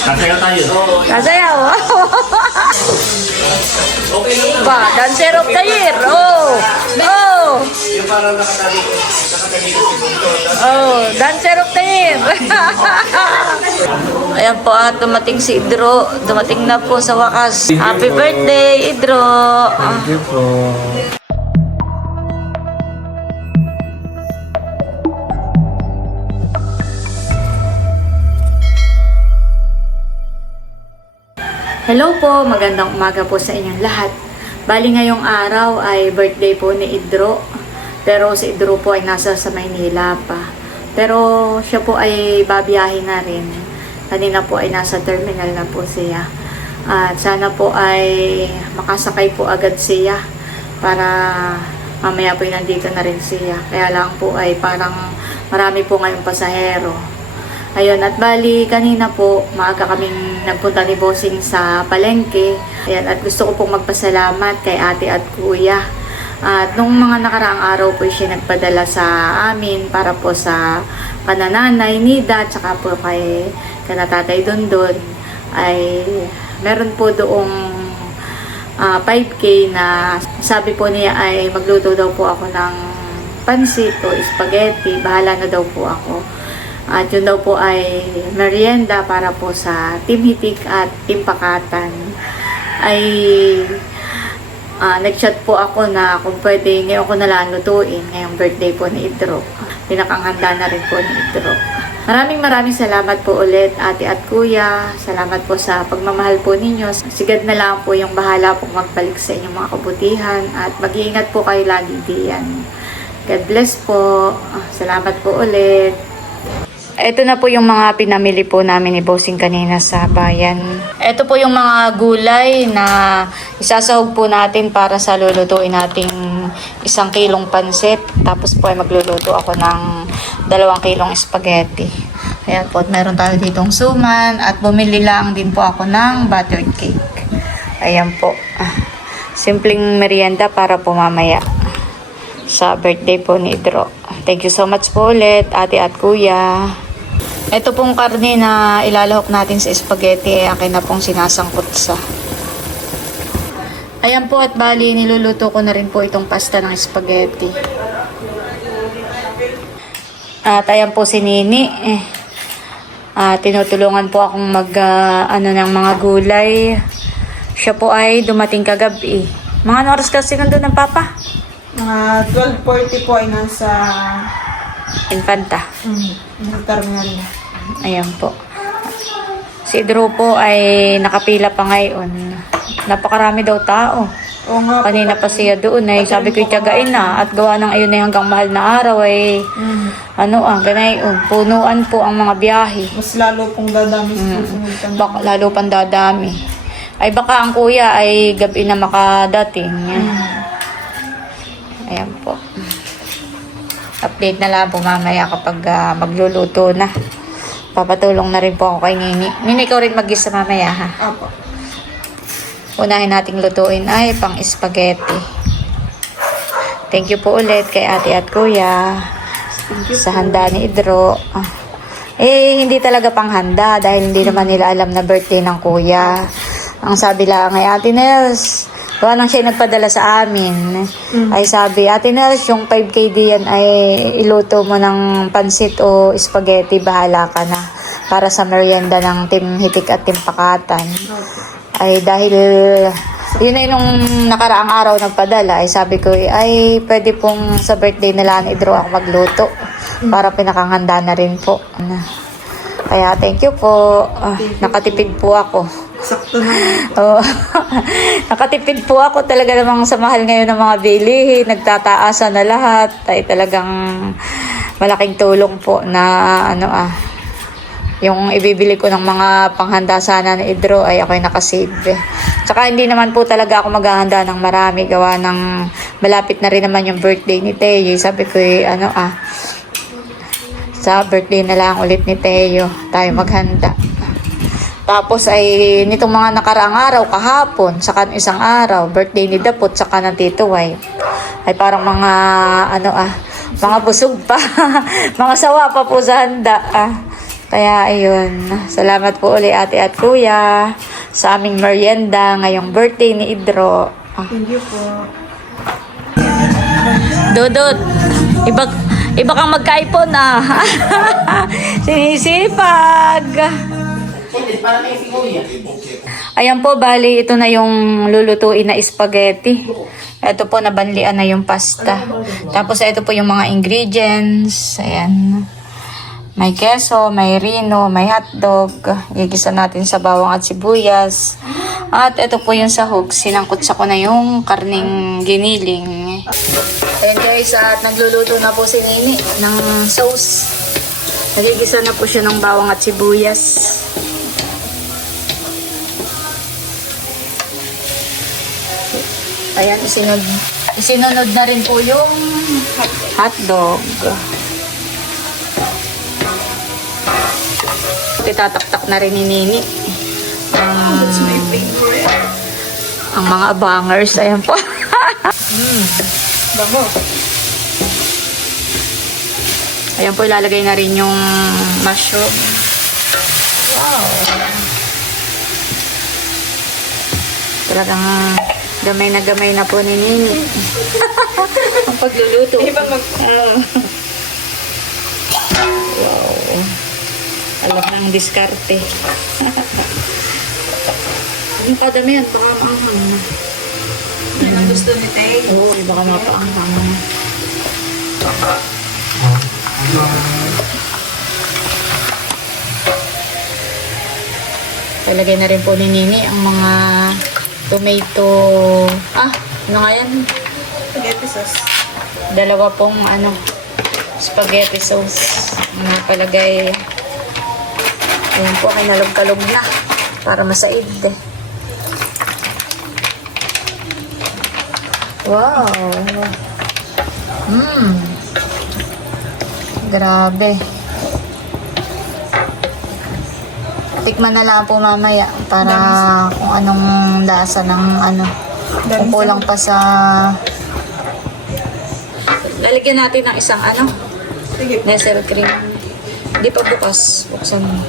Kasaya tayo. Kasayaw. Okay lang. Ba, dancer of the year. Oh. Oh. Yung parang nakatabi ko. Oh, dancer of the year. Ayan po at dumating si Idro. Dumating na po sa wakas. Happy birthday, Idro. Thank you po. Hello po, magandang umaga po sa inyong lahat. Bali ngayong araw ay birthday po ni Idro. Pero si Idro po ay nasa sa Maynila pa. Pero siya po ay babiyahe na rin. Kanina po ay nasa terminal na po siya. At sana po ay makasakay po agad siya para mamaya po nandito na rin siya. Kaya lang po ay parang marami po ngayong pasahero. Ayun, at bali, kanina po, maaga kaming nagpunta ni Bossing sa palengke. Ayan, at gusto ko pong magpasalamat kay ate at kuya. At nung mga nakaraang araw po siya nagpadala sa amin para po sa kanananay, Nida, at saka po kay kanatatay Dondon, ay meron po doong 5K na sabi po niya ay magluto daw po ako ng pansit o spaghetti. Bahala na daw po ako. At yun daw po ay merienda para po sa Team Hitik at Team Pakatan. Ay nag-chat po ako na kung pwede ngayon ko nalang lutuin ngayong birthday po ni Idro. Pinakanghanda na rin po ni Idro. Maraming salamat po ulit ate at kuya. Salamat po sa pagmamahal po ninyo. Sigad na lang po yung bahala pong magbalik sa inyong mga kabutihan at mag-iingat po kayo lagi diyan. God bless po. Salamat po ulit. Ito na po yung mga pinamili po namin ni Bossing kanina sa bayan. Ito po yung mga gulay na isasahog po natin para sa lulutuin nating 1 kilong pansit. Tapos po ay magluluto ako ng 2 kilong spaghetti. Ayan po, at meron tayo ditong suman at bumili lang din po ako ng buttered cake. Ayan po. Simpleng merienda para po mamaya sa birthday po ni Idro. Thank you so much po ulit, ate at kuya. Ito pong karne na ilalahok natin sa spaghetti ay akin na pong sinasangkot sa. Ayan po at bali niluluto ko na rin po itong pasta ng spaghetti. At ayan po si Nini. Tinutulungan po akong ng mga gulay. Siya po ay dumating kagabi. Mga oras kasi nandun ng papa? Mga 12:40 po ay nasa Infanta. terminal na. Ayan po. Si Drew po ay nakapila pa ngayon. Napakarami daw tao. Oo nga po. Kanina pa siya doon ay sabi ko itiyagain na at gawa ng ayun ay hanggang mahal na araw ay ganay punuan po ang mga biyahe. Mas lalo pong dadami sa susunod ka na. Baka lalo pang dadami. Ay baka ang kuya ay gabi na makadating. Ayan po. Update na lang po mamaya kapag magluluto na. Papatulong na rin po ako kay Nini. Nini, ikaw rin mag-isa mamaya ha. Apo. Unahin nating lutuin ay pang spaghetti. Thank you po ulit kay ate at kuya sa handa ni Idro. Hindi talaga pang handa dahil hindi naman nila alam na birthday ng kuya. Ang sabi lang ay ate Nels, gawa nang siya nagpadala sa amin. Ay sabi, ate Nels, yung 5K diyan ay iluto mo ng pansit o spaghetti, bahala ka na. Para sa merienda ng Team Hitik at Team Pakatan. Ay dahil yun ay nung nakaraang araw nagpadala, ay sabi ko, ay pwede pong sa birthday nila ni Idro ako magluto. Para pinakanganda na rin po. Kaya thank you po. Nakatipid po ako. Sakto na. Oh. Nakatipid po ako talaga namang sa mahal ngayon ng mga bilihin, nagtataasa na lahat. Ay talagang malaking tulong po na yung ibibili ko ng mga panghanda sana ni Idro ay ako'y nakasave. Tsaka hindi naman po talaga ako maghahanda ng marami gawa ng malapit na rin naman yung birthday ni Teo. Sabi ko sa birthday na lang ulit ni Teo tayo maghanda. Tapos ay nitong mga nakaraang araw, kahapon, saka isang araw, birthday ni Dapot, saka ng Tito Wife. Ay parang mga mga busog pa. Mga sawa pa po sa handa. Kaya ayun, salamat po uli ate at kuya sa aming merienda ngayong birthday ni Idro. Thank you po. Dudut, iba kang magkaipon ah. Sinisipag. Para may siguya. Ayan po, bali, ito na yung lulutuin na spaghetti. Ito po, nabanlian na yung pasta. Tapos, ito po yung mga ingredients. Ayan. May keso, may rino, may hotdog. Gigisa natin sa bawang at sibuyas. At ito po yung sahog. Sinangkutsa ko na yung karning giniling. Ayan guys, at nagluluto na po si Nini ng sauce. Nagigisa na po siya ng bawang at sibuyas. Ayan, isinunod na rin po yung hotdog. Itataktak na rin ni Nini. Ang mga bangers. Ayan po. Bango. Ayan po, ilalagay na rin yung mushroom. Wow. Talagang gamay na po ni Nini. Ang pagluluto. Wow. Alam ng diskarte. Yung kadami yan, baka maanghang na. Yan ang gusto ni Tay. Oo, baka mapaanghang na. Ilagay na rin po ni Nini ang mga tomato. Ano nga yan? Spaghetti sauce. Dalawa pong spaghetti sauce. Napalagay. Ayan po, kinalog-kalog na. Para masaid. Wow. Grabe. Tikman na lang po mamaya para kung anong lasa ng kung kulang pa sa... Lalagyan natin ng isang Sige. Nestle cream. Hindi pa bukas. Buksan mo.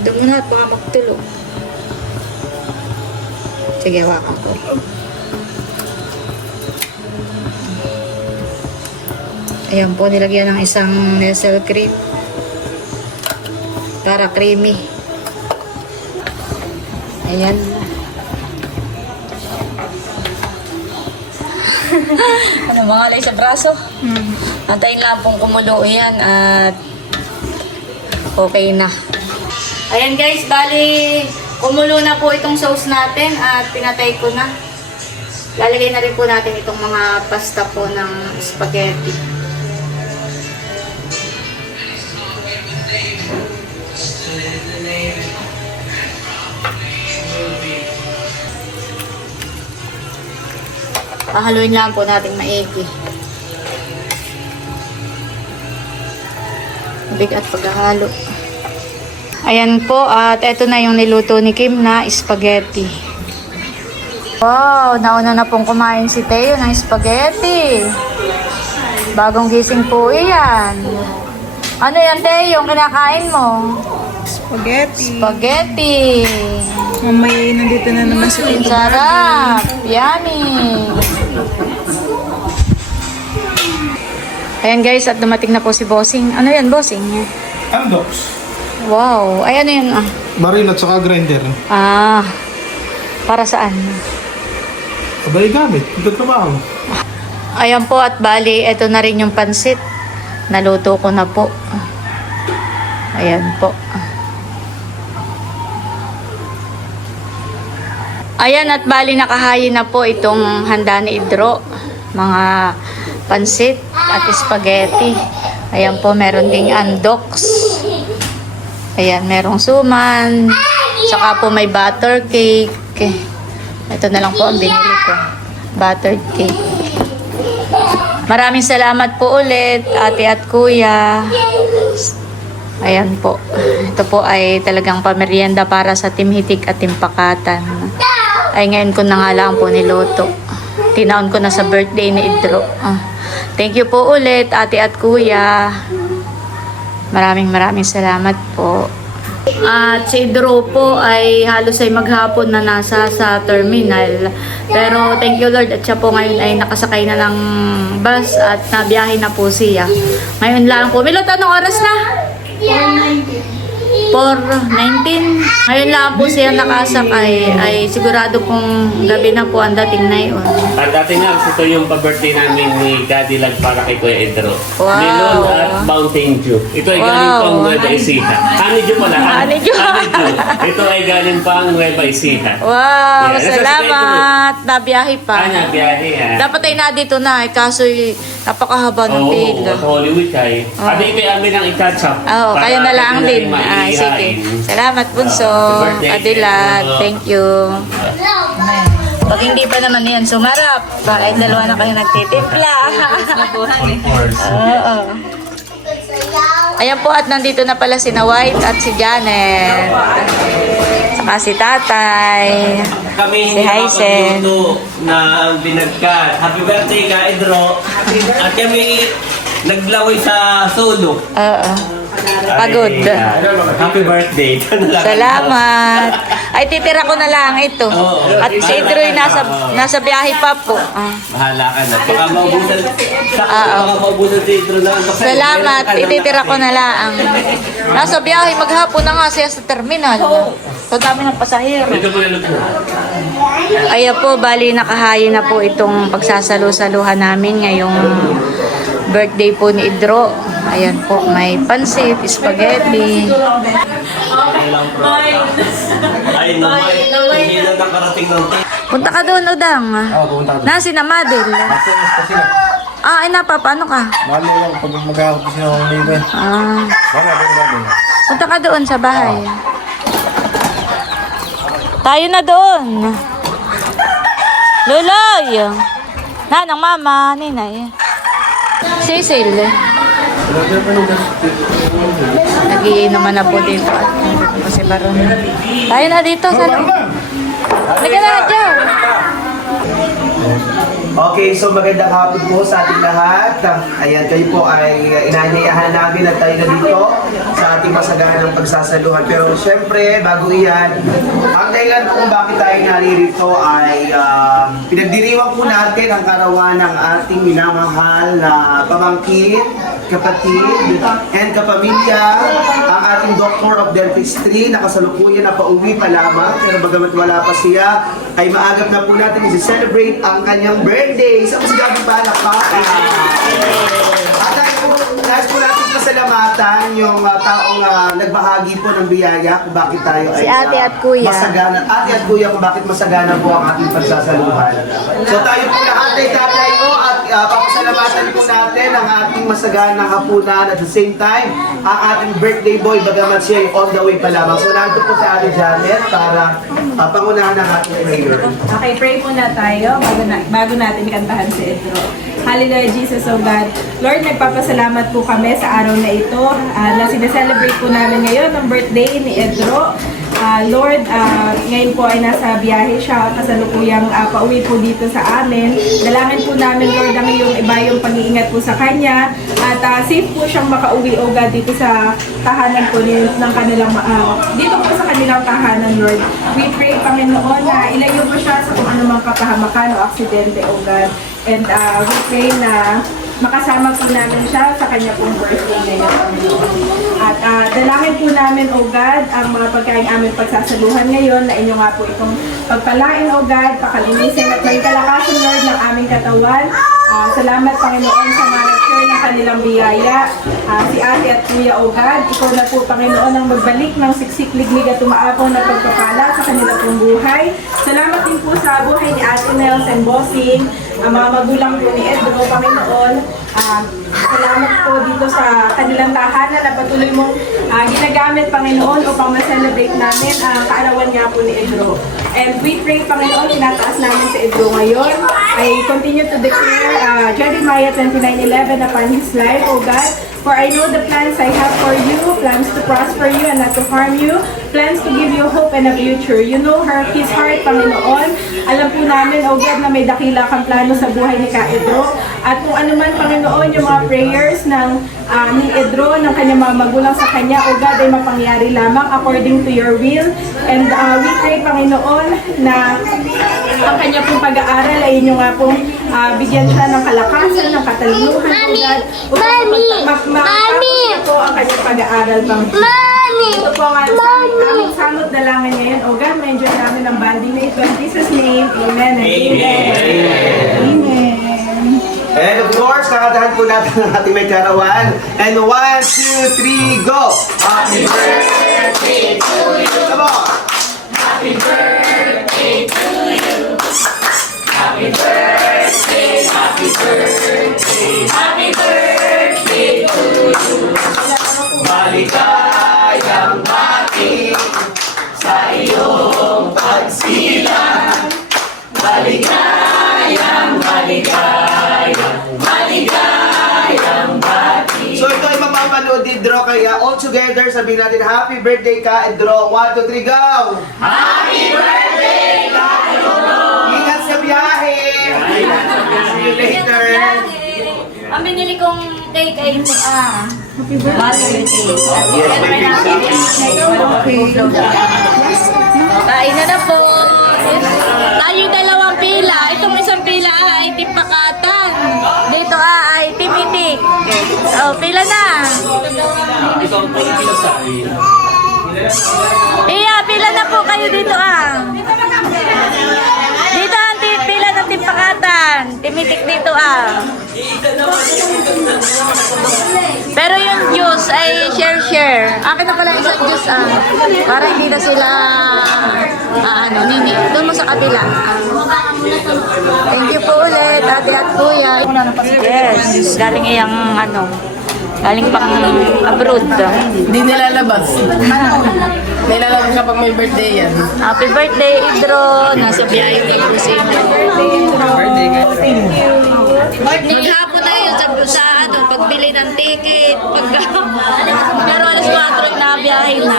Doon muna at baka magtulog. Sige, hawakan ko. Ayan po, nilagyan ng isang Nestle cream. Para creamy. Ayan. Mga alay sa braso. Antayin lang pong kumulo yan at okay na. Ayan guys, bali kumulo na po itong sauce natin at pinatay ko na. Lalagay na rin po natin itong mga pasta po ng spaghetti. Pahaluin lang po natin maigi. Bigat paghahalo. Ayan po, at ito na yung niluto ni Kim na spaghetti. Wow, nauna na pong kumain si Teo ng spaghetti. Bagong gising po iyan. Ano yan, Teo, yung kinakain mo? Spaghetti. Spaghetti. Mamay, nandito na naman si Tito. Sarap. Yummy. Ayan guys, at dumating na po si Bossing. Ano yan, Bossing? Andox. Wow. Ay, ano yun? Baril at saka grinder. Para saan? Abay gamit. Ito trabaho. Ayan po, at bali, ito na rin yung pansit. Naluto ko na po. Ayan po. Ayan, at bali, nakahayin na po itong handa ni Idro. Mga pansit at spaghetti. Ayan po, meron ding andox. Ayan, merong suman. Saka po may butter cake. Ito na lang po ang binili ko. Buttered cake. Maraming salamat po ulit, ate at kuya. Ayan po. Ito po ay talagang pamerienda para sa Team Hitik at Team Pakatan. Ay ngayon ko na nga lang po niluto. Tinaon ko na sa birthday ni Idro. Thank you po ulit, ate at kuya. Maraming salamat po. At si Drew po ay halos ay maghapon na nasa sa terminal. Pero thank you Lord at siya po ngayon ay nakasakay na ng bus at nabiyahe na po siya. Ngayon lang po. Milot, anong oras na? 4:19. Ngayon lang po siya nakasakay. Ay sigurado pong gabi na po ang dating na yun. At dati nga, ito yung pa-birthday namin ni Cadillac para kay Kuya Edro. Wow. Melon at Mountain Dew. Ito ay galing Wow. pang Nueva Ecija. Honeydew pala. Honeydew. Honeydew. Ito ay galing pang Nueva Ecija. Wow, Yeah, salamat. Nabiyahe pa. Biyahe yan. Dapat ay na dito na eh, kaso napakahaba ng Oo, pila. sa Holy Week ay. Oo. Ate, ikaw amin ang i-catch up. Oo, Para kayo na lang natin din. na Ay, sige. maihain. Salamat, Bunso. Happy birthday. Adilad, thank you. Pag hindi pa naman yan sumarap, ay dalawa na kayo nagtitimpla. Oo. Ayan po, at nandito na pala si na White at si Janet. Saka si Tatay. Kami Si hindi Hysen. makapagluto na binagkat. Happy birthday ka, Edro. At kami naglaway sa solo. Oo. Pagod. Happy birthday. Ito na lang. Salamat. Ay, titira ko na lang ito. Oo. At si Idroy nasa biyahe pa po. Ah. Bahala ka na. Baka maubusan. Oo. Baka maubusan si Edro na. Salamat, ititira ko na lang. Nasa biyahe, maghapon na nga siya sa terminal. Sa dami ng pasahero. Ito po yung luto. Ayan po, bali nakahayin na po itong pagsasalo-saluhan namin ngayong birthday po ni Idro. Ayan po, may pansit, spaghetti. Ay, naman. Hindi na nakarating ng Punta ka doon, Udang. pumunta ka doon. Nasi na Madel. Mas pa sila. Ah, ay napa, paano ka? Mahal mo lang pag mag-ahap ko sila ng liban. Ah, Bago. punta ka doon sa bahay. Tayo na doon. Luloy. Nanang mama, ninay. Cecil. Nagiinuman na po dito. Kasi baron. Tayo na dito sa loob. Halika na dyan. Okay, so magandang hapon po sa ating lahat. Ayan, kayo po ay inanyayahan namin at tayo na dito sa ating masagahan ng pagsasaluhan. Pero syempre, bago iyan, ang dahilan kung bakit tayo naririto ay pinagdiriwang po natin ang karawan ng ating minamahal na pamangkin, kapatid, and kapamilya, ang ating Doctor of Dentistry na kasalukuyan na pauwi pa lamang. Pero bagamat wala pa siya, ay maagap na po natin i-celebrate ang kanyang birthday. Sa masigabing palakpakan. At nais po natin pasalamatan yung taong nagbahagi po ng biyaya kung bakit tayo ay Si ate at kuya. masagana. Ate at kuya kung bakit masagana po ang ating pagsasaluhan. So tayo po lahat ay tatay ko at papasalamatan po natin ang ating masagana hapunan at the same time ang ating birthday boy bagamat siya ay on the way pa lamang. So nandito po sa ating Janet para pangunahan ng ating prayer. Okay, pray muna tayo bago natin kantahan si Edro. Hallelujah, Jesus, oh God. Lord, nagpapasalamat po kami sa araw na ito na sineselebrate po namin ngayon ang birthday ni Edro. Lord, ngayon po ay nasa biyahe siya, kasalukuyang pauwi po dito sa amin. Dalangin po namin, Lord, ang iyong iba yung pag-iingat po sa kanya. At safe po siyang makauwi, O God, dito sa tahanan po ng kanilang, dito po sa kanilang tahanan, Lord. We pray, Panginoon, na ilayo po siya sa kung anumang kapahamakan o aksidente, O God. And we pray na makasama po namin siya sa kanya pong birthday ngayon, Panginoon. At dalangin po namin, O God, ang mga pagkain aming pagsasaluhan ngayon na inyo nga po itong pagpalain, O God, pakalinisin at may kalakasan, Lord, ng aming katawan. Salamat, Panginoon, sa mga nag-share ng kanilang biyaya. Si ate at kuya, O God, ikaw na po, Panginoon, ang magbalik ng siksik, liglig at umaapaw na pagpapala sa kanilang pong buhay. Salamat din po sa buhay ni Ate Nels and Bossing, ang mga magulang po ni Edro, Panginoon. Salamat po dito sa kanilang tahanan na patuloy mong ginagamit, Panginoon, upang ma-celebrate namin ang kaarawan nga po ni Edro. And we pray, Panginoon, tinataas namin si Edro ngayon. I continue to declare Jeremiah 29:11 upon his life, O God. For I know the plans I have for you, plans to prosper you and not to harm you, plans to give you hope and a future. You know His heart, Panginoon. Alam po namin, O God, na may dakila kang plano sa buhay ni Ka Edro. At kung ano man, Panginoon, yung mga prayers ni Edro, ng kanyang mga magulang sa kanya, O God, ay mapangyari lamang according to your will. And we pray, Panginoon, na ang kanya pong pag-aaral ay inyo nga pong bigyan siya ng kalakasan, ng katalinuhan, O God. Mami! Po ang kanyang pag-aaral, Panginoon. Ito po ang aming samot dalangin ngayon, O God. Ma-enjoy namin ang bonding na ito. In Jesus' name, amen and amen. Amen. And of course, kakadahan po natin ang ating may karawan. And 1, 2, 3, go! Happy birthday to you! Come on! Happy birthday to you! Happy birthday, happy birthday, happy birthday to you! Maligayang bati sa iyong pagsilang. Maligayang, maligayang, maligayang bati. So ito ay mapapanood ni Edro, kaya all together sabihin natin happy birthday Ka Edro. 1, 2, 3, go! Happy birthday Ka Edro! Ingat sa biyahe! See you later! Ang binili kong cake ay birthday. Yes, may big Kain na po. Tayo dalawang pila. Itong isang pila ay tipakatan. Dito ay timitik. Oh, pila na. Pila na po kayo dito Dito ang pila ng tipakatan. Timitik dito Pero yung juice ay share. Akin na pala isang juice para hindi na sila nini. Doon mo sa kabila. Thank you po ulit, ate at kuya. Yes, galing galing pang abroad. Hindi nilalabas. Nilalabas kapag may birthday yan. Happy birthday, Idro. Nasa biyahe ko po sa inyo. Naghapon na yun sa pagbili ng ticket. Pero alas 4 na biyahe na.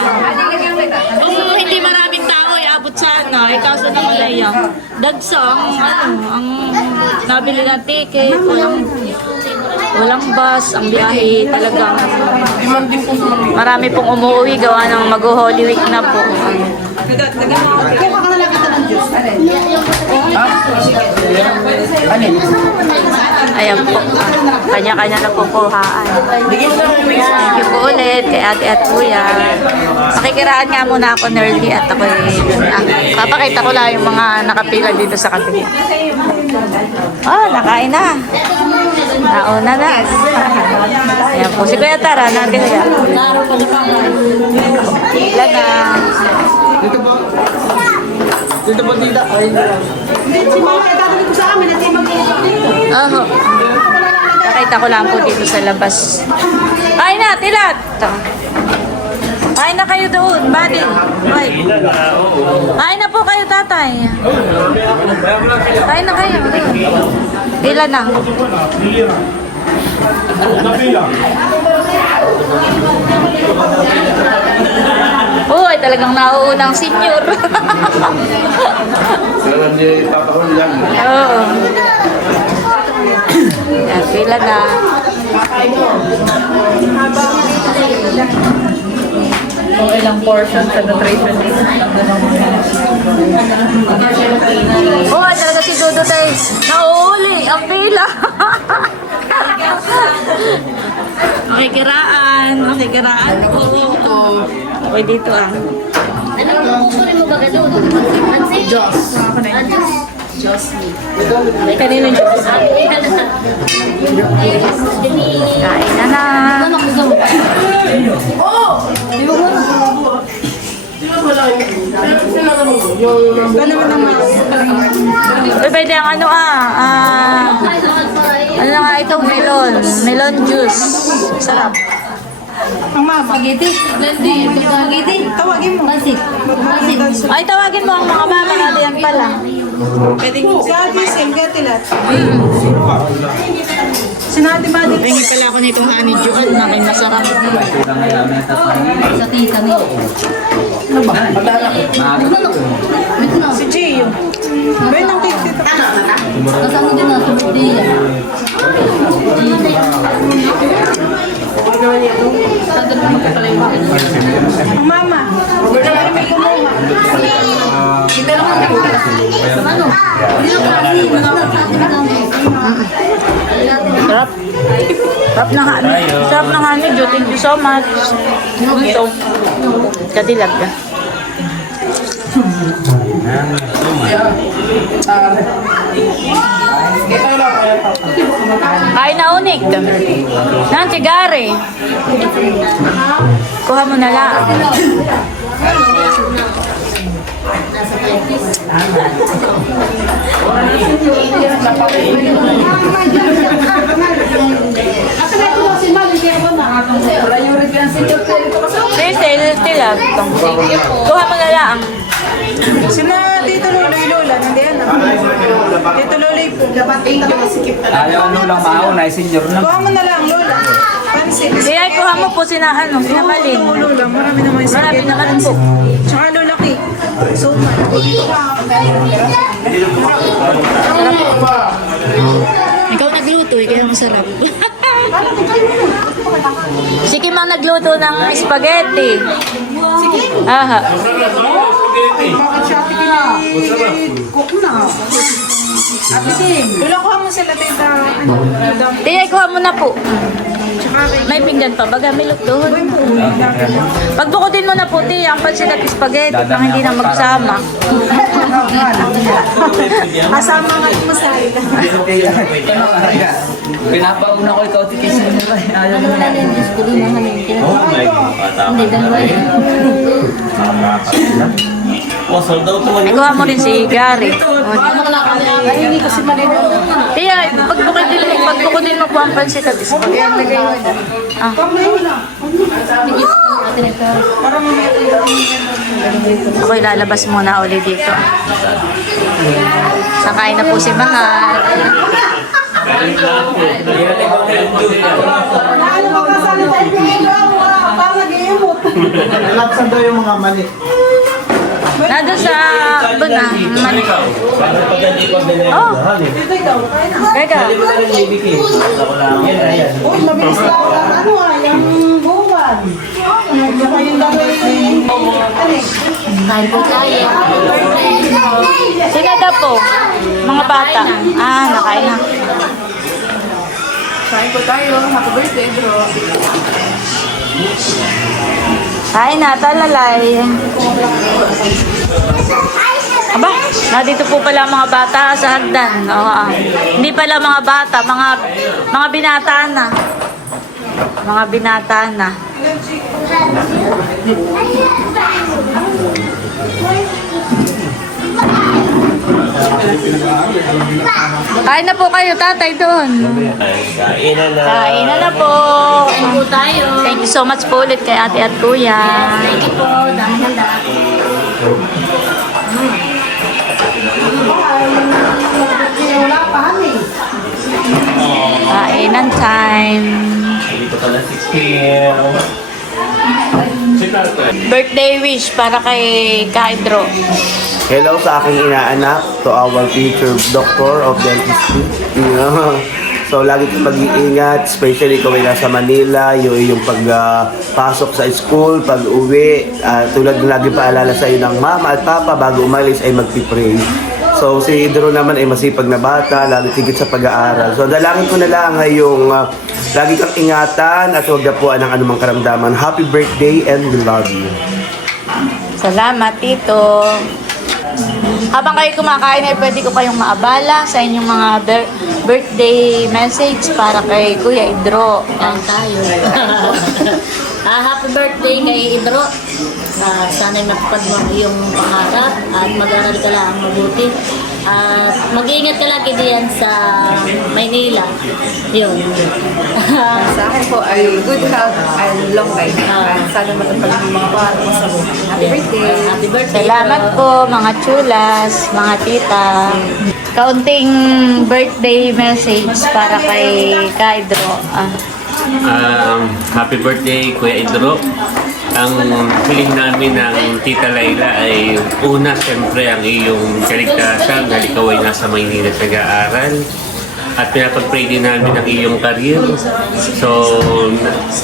Kung hindi maraming tao, iabot sana. Kaso naman ay dagsa ang nabili ng ticket. Walang bus, ang biyahe talagang marami pong umuwi gawa ng mag-Holy Week na po. Ayan po, kanya-kanya na po kuhaan. Thank you po ulit kay ate at kuya. Makikiraan nga muna ako nerdy at ako papakita ko lang yung mga nakapila dito sa kabila. Nakain na. Nauna na. Ayan po. Si Kuya Tara, natin siya. Wala na. Dito po tita. Nakita ko lang po dito sa labas. Kain na, tilat. Kain na kayo doon, buddy. Kain na po kayo, tatay. Kain na kayo. Ilan na? Ay talagang nauunang senior. Alam niya, papahuli lang. Oo. Yan, pila na. Kung ilang portion sa nutrition list. Talaga si Dudu tayo. Nauuli ang pila. Makikiraan po. Okay, dito Anong kukunin mo ba gano'n? Diyos. Diyos ni. Kanina Diyos. Kain na na. Pwede ang ano ano nga ito? Melon juice. Sarap. Ang mama. Spaghetti. Spaghetti. Tawagin mo. Pasig. Ay, tawagin mo ang mga mama natin yan pala. Pwede si Ate Sim, katilat. Sinati ba dito? Hingi pala ako nitong honey juan na may masarap. Sa tita mo. Si Gio. May nang cake dito. Kasama din natin birthday yan. Mama. May kumuha. Ano? Hindi lang kasi. Sarap. Sarap na honey. Sarap na honey juan. Thank you so much. Ito. Kadilag ka. Kain na unik. Nanti gare. Kuha mo na lang. Nasa kaitis. Sila. Kuha mo na lang. Sina Tito Lola, Lola, nandiyan na. Tito Lola po. Ayaw ano lang mauna, ay senior na. Kuha mo na lang, Lola. Pansit. Di ay kuha mo po sina Malin. Oo, Lola, marami naman yung Marami naman po. Tsaka Lola Ki. So much. Ikaw nagluto, kaya masarap. Si Kim ang nagluto ng spaghetti. Aha. Lola, kuha mo sila, Tita. Di ay kuha mo na po. May pinggan pa, baga may doon. Pagbukutin mo na po, Ti, ang pansit at spaghetti pang hindi na magsama. Asama nga yung masaya. Pinapauna ko ikaw, tikisin nila. Ayaw Ano wala na yung disco din mga nangitira? Oh my God. Hindi, dalawa yun. Oh, sold out naman Ay, kuha mo rin si Gary. Hindi kasi malino. Tiya, pagbukutin mo po ang pansit at spaghetti. Ah. Ako ilalabas muna ulit dito. Sakain na po si Mahal. Laksan daw yung mga mali. Nandun sa buna. Oh, Teka. Kain po tayo. Sino daw po? Mga bata. Ah, nakain na. Kain po tayo. Happy birthday, bro. Kain na, talalay. Aba, nandito po pala ang mga bata sa hagdan. Oo, hindi pala mga bata, mga binata na. Mga binata na. Kain na po kayo, tatay doon. Kainan na. Kain na po. Kain po tayo. Thank you so much po ulit kay ate at kuya. Thank you po. Dami handa. Kainan time. Hindi ko pala 6 p.m. Birthday wish para kay Kaidro. Hello sa aking inaanak, to our future doctor of dentistry. So, lagi kang mag-iingat, especially kung may nasa Manila, yung pagpasok sa school, pag-uwi, tulad ng lagi paalala sa iyo ng mama at papa bago umalis ay magpipray. So, si Idro naman ay masipag na bata, lalo tigit sa pag-aaral. So, dalangin ko na lang ay yung lagi kang ingatan at huwag dapuan ng anumang karamdaman. Happy birthday and we love you. Salamat, Tito. Habang kayo kumakain ay pwede ko kayong maabala sa inyong mga birthday message para kay Kuya Idro. Kain tayo. Happy birthday kay Idro. Sana'y matupad mo ang iyong pangarap at mag-aral ka lang mabuti. At mag-iingat ka lagi diyan sa Maynila. Yun. Sa akin po ay good health and long life. At sana matapag ang mga pangarap mo sa buhay. Happy birthday! Happy birthday. Salamat po mga chulas, mga tita. Kaunting birthday message para kay Kaidro. Happy birthday, Kuya Idro. Ang hiling namin ng Tita Layla ay una, siyempre, ang iyong kaligtasan dahil ikaw ay nasa Maynila nag-aaral. At pinapag-pray din namin ang iyong career. So,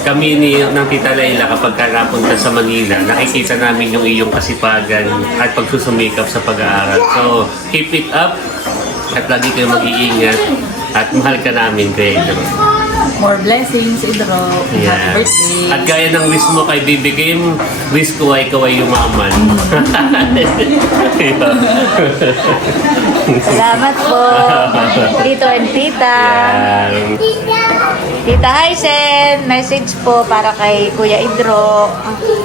kami ng Tita Layla kapag napunta sa Manila, nakikita namin yung iyong kasipagan at pagsusumikap sa pag-aaral. So, keep it up at lagi kayo mag-iingat at mahal ka namin, Kuya Idro. More blessings, Idro. Yeah. Happy birthday. At gaya ng wish mo kay BB Kim, wish ko ay ikaw ay yumaman. Salamat po, Tito and Tita. Yan. Tita Hysen, message po para kay Kuya Idro.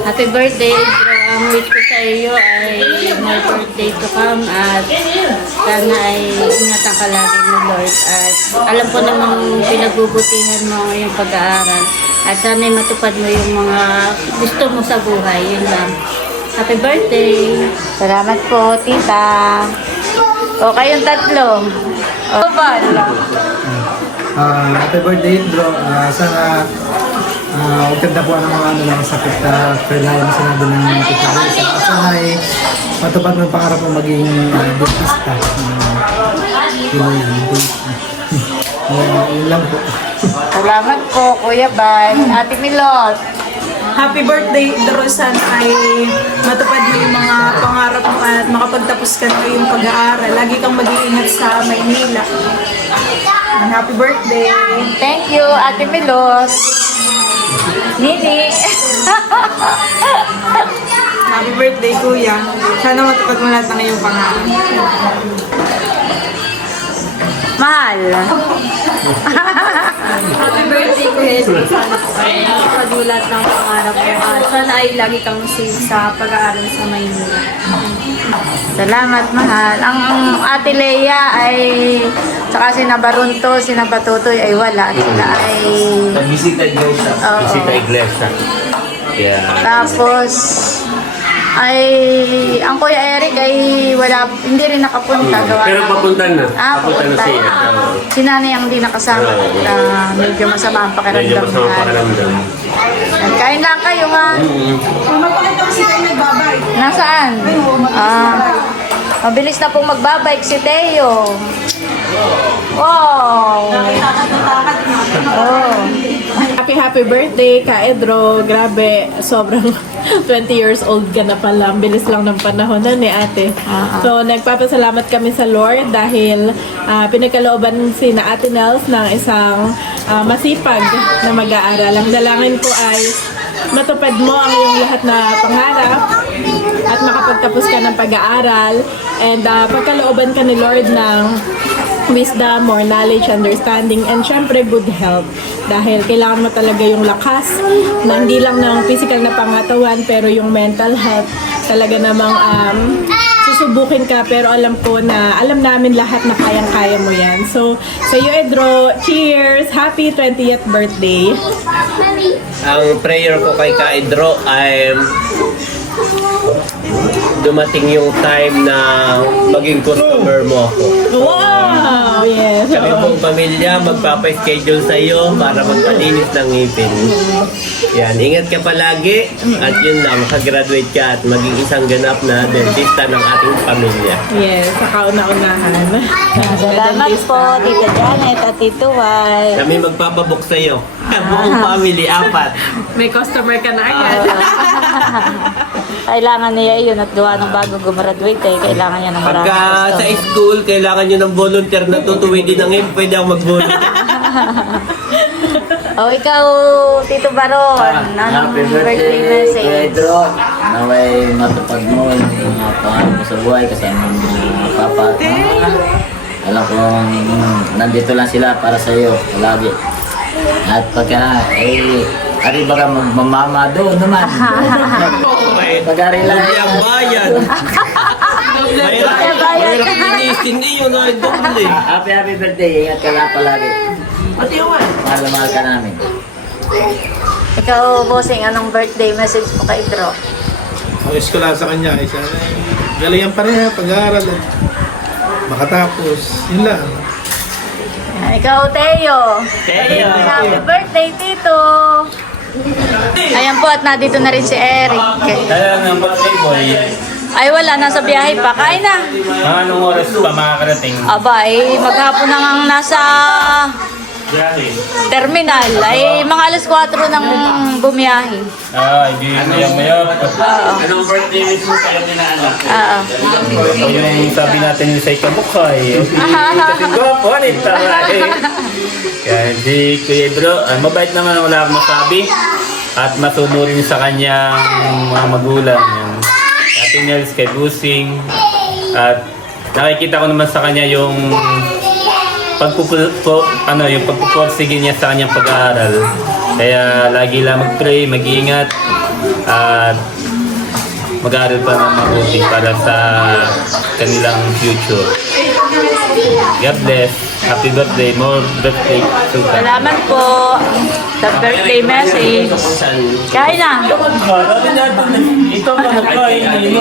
Happy birthday, Idro. Ang wish ko sa iyo ay more birthday to come at sana ay ingatan ka lagi ni Lord. At alam ko namang pinagbubutihan mo yung pag-aaral. At sana ay matupad mo yung mga gusto mo sa buhay. Yun lang. Happy birthday! Salamat po, Tita. O kayong tatlo. O, Bal. Happy birthday, bro. Sana huwag ganda po ang mga sakit na kailangan mo sinabi ng tita. Sana ay matupad mo yung pangarap mo maging dentista. Yun lang po. Salamat po, Kuya Bal. Ate Milot. Happy birthday, Idro. Sana ay matupad mo yung mga pangarap mo at makapagtapos ka na yung pag-aaral. Lagi kang mag-iingat sa Maynila. Happy birthday! Thank you, Ate Milot. Nini. Happy birthday, Kuya. Sana matupad mo lahat ng iyong pangarap. Mahal. Happy birthday, Kuya Idro. Sana po ay pagmulat ng pangarap mo. At sana ay lagi kang safe sa pag-aaral sa Maynila. Salamat, mahal. Ang Ate Leia ay saka si Nabarunto, si Nabatutoy ay wala. Sila ay Nag-visita dyan siya. oo. Visita Iglesia. Yeah. Tapos ay ang Kuya Eric ay wala, hindi rin nakapunta. Gawa Pero ng- papunta na. Papunta na siya. Oo. Si nanay ang hindi nakasama. Medyo masama ang Medyo pakiramdam masama niya. pakiramdam. Kain lang kayo, ha? Magpakita ko si Tayo nagbabay. Nasaan? Mabilis na pong magbabike si Teo. Wow! Oh. Happy birthday, Ka Edro. Grabe, sobrang 20 years old ka na pala. Ang bilis lang ng panahon na ni ate. So, nagpapasalamat kami sa Lord dahil pinagkalooban si na Ate Nels ng isang masipag na mag-aaral. Ang dalangin ko ay matupad mo ang iyong lahat na pangarap at makapagtapos ka ng pag-aaral and pagkalooban ka ni Lord ng wisdom, more knowledge, understanding, and syempre good health. Dahil kailangan mo talaga yung lakas na hindi lang ng physical na pangatawan pero yung mental health talaga namang susubukin ka pero alam ko na alam namin lahat na kayang-kaya mo yan. So, sa iyo Edro, cheers! Happy 20th birthday! Ang prayer ko kay Ka Idro ay dumating yung time na maging customer mo ako. Wow! Yes! Kami pong pamilya magpapa-schedule sa iyo para magpalinis ng ngipin. Yan, ingat ka palagi at yun lang, makagraduate ka at maging isang ganap na dentista ng ating pamilya. Yes, sa kauna-unahan. Salamat po, Tita Janet at Tito Wai. Kami magpapabook sa iyo. Buong family, 4. May customer ka na agad. Kailangan niya yun at gawa ng bago gumraduate eh. Kailangan niya ng maraming Pagka sa gusto. school, kailangan nyo ng volunteer na tutuwidin ng ngipin, pwede ako mag-volunteer. O ikaw, Tito Baron, anong birthday message? Pedro, naway matupad mo yung mga pangarap mo sa buhay kasama ng mga papa at mama. Alam ko nandito lang sila para sa iyo lagi. At pagka ari baka magmamama doon naman. Pag-ari lang. Ang bayan. Mahirap iniistin niyo na idol eh. Happy birthday. Ingat ka lang palagi. Pati yung man. Mahal ka namin. Ikaw, bossing, anong birthday message mo kay Idro? Ayos ko lang sa kanya. Sana galingan pa rin ha, pag-aaral. Makatapos. Yun lang. Ikaw, Teo. Teo. Happy birthday, Tito. Ayan po, at nandito na rin si Eric. Kaya ng birthday boy, Ay, wala. Nasa biyahe pa. Kain na. mga anong oras pa makakarating? Aba, maghapon na nga nasa terminal. Ay, mga alas 4 nang bumiyahe. Hindi maya-maya. Anong birthday wish mo kayo dinaanak? Oo. Yung sabi natin yung sa ikamukhay. Kasi gwapo, anita. Kaya di Kuya Idro, mabait naman, wala akong masabi. At masunurin sa kanyang mga magulang. Yung Ate Nels, kay Busing. At nakikita ko naman sa kanya yung pagpupursige niya sa kanyang pag-aaral. Kaya lagi lang mag-pray, mag-iingat, at mag-aaral pa ng mabuti para sa kanilang future. God bless. Happy birthday. More birthday to come. Salamat po sa birthday message. Kain na. Ito pa nagkain.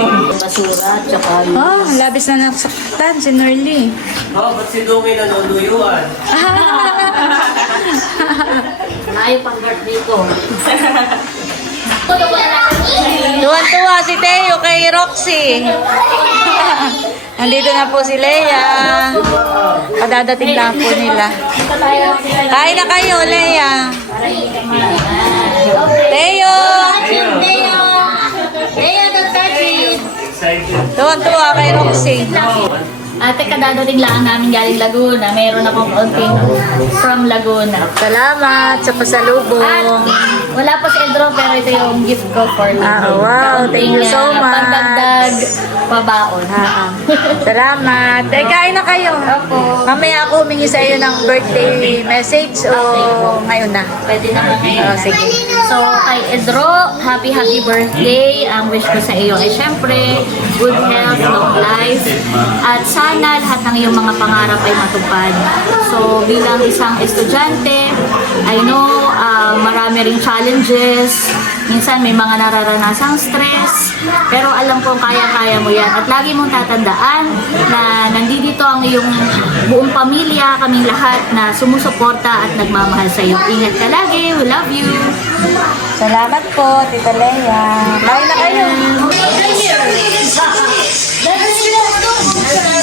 Oh, labis na nasaktan si Norly. Ba't si Dungay nanunuyuan? Ayaw pang birthday ko. Tuwan-tuwa si Teo kay Roxy. Nandito na po si Leia. Kadadating lang po nila. Kain na kayo, Leia. Teo! Leo, don't touch it! Tuwan-tuwa kay Roxy. Ate, kadadating lang namin galing Laguna. Mayroon akong konting from Laguna. Salamat sa pasalubong. Wala pa si Edro, pero ito yung gift ko for you. Wow, thank you so much. Pagdagdag pabaon. Salamat. Kain na kayo. Mamaya ako humingi sa iyo ng birthday message o ngayon na? Pwede naman. Sige. So, kay Edro, happy birthday. Ang wish ko sa iyo ay syempre, good health, long life, at sana lahat ng iyong mga pangarap ay matupad. So, bilang isang estudyante, I know marami ring challenges. Minsan may mga nararanasang stress, pero alam kong kaya-kaya mo yan. At lagi mong tatandaan na nandito ang iyong buong pamilya, kaming lahat na sumusuporta at nagmamahal sa iyo. Ingat ka lagi. We love you. Salamat po, Tita Leia. Kain na kayo.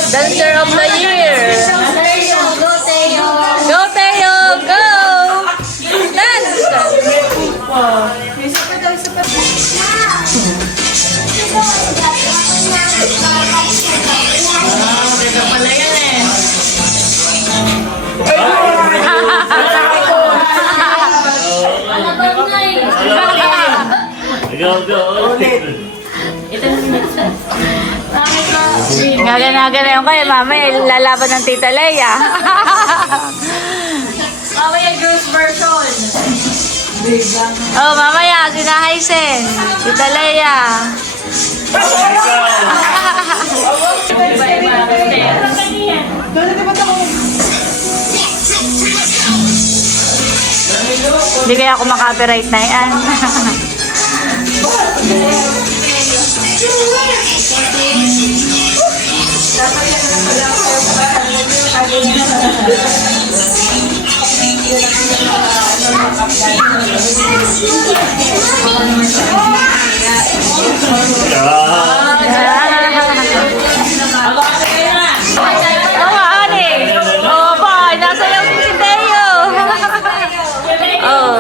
Dancer of the Year. Go, Teo. Go, Teo! Go! Dance! Go, go. Ito na si next one. Gagana yung kayo, mamaya lalaban ng Tita Leia. Mamaya girls version. Oh, mamaya, sina Hysen, Tita Leia. Hindi kaya ako maka-copyright na yan.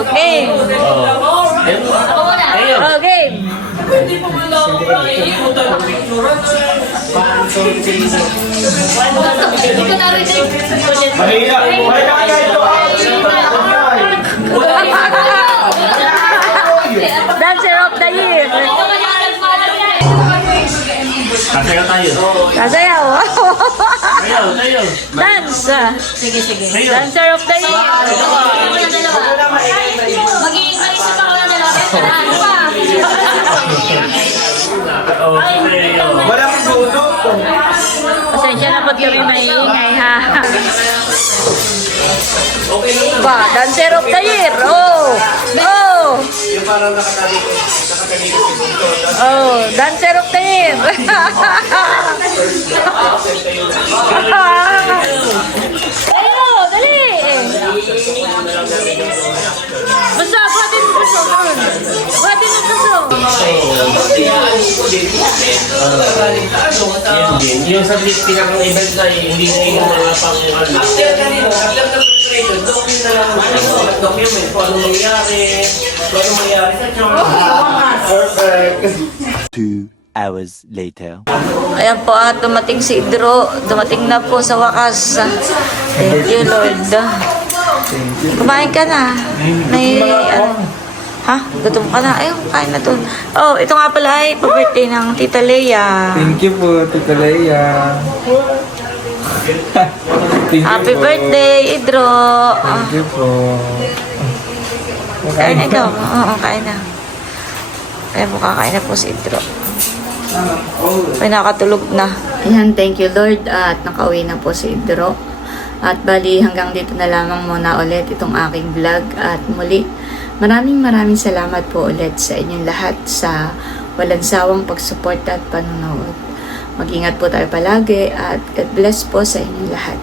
Game. Oh, game. Dancer of the Year. Kasayaw tayo. Kasayaw. Tayo. Dance. Sige, sige. Dancer of the Year. Mag-iisip ako ng dalawa. Ano pa? Walang puno. Pasensya na po kami maingay ha. Ba, dancer of the year. Oh! Oh! Oh, dancer of the year. Ayo, dali. Basta, buhatin mo puso. Buhatin mo puso. Yung sa pinaka-event na hindi na yung mga pang-ano. Document kung anong nangyari. Kung anong nangyari sa Perfect. 2 hours later. Ayan po at dumating si Idro. Dumating na po sa wakas. Thank you, Lord. Kumain ka na. May ano. Ha? Gutom ka na. Ayun, kain na to. Oh, ito nga pala ay pa-birthday ng Tita Leia. Thank you po, Tita Leia. Happy birthday, Idro. Thank you po. Kain na ikaw. Oo, kain na. Ayan po, kakain na po si Idro. Ay, nakatulog na. Ayan, thank you Lord. At nakauwi na po si Idro. At bali, hanggang dito na lamang muna ulit itong aking vlog. At muli, maraming salamat po ulit sa inyong lahat sa walang sawang pagsuporta at panunood. Mag-ingat po tayo palagi at God bless po sa inyong lahat.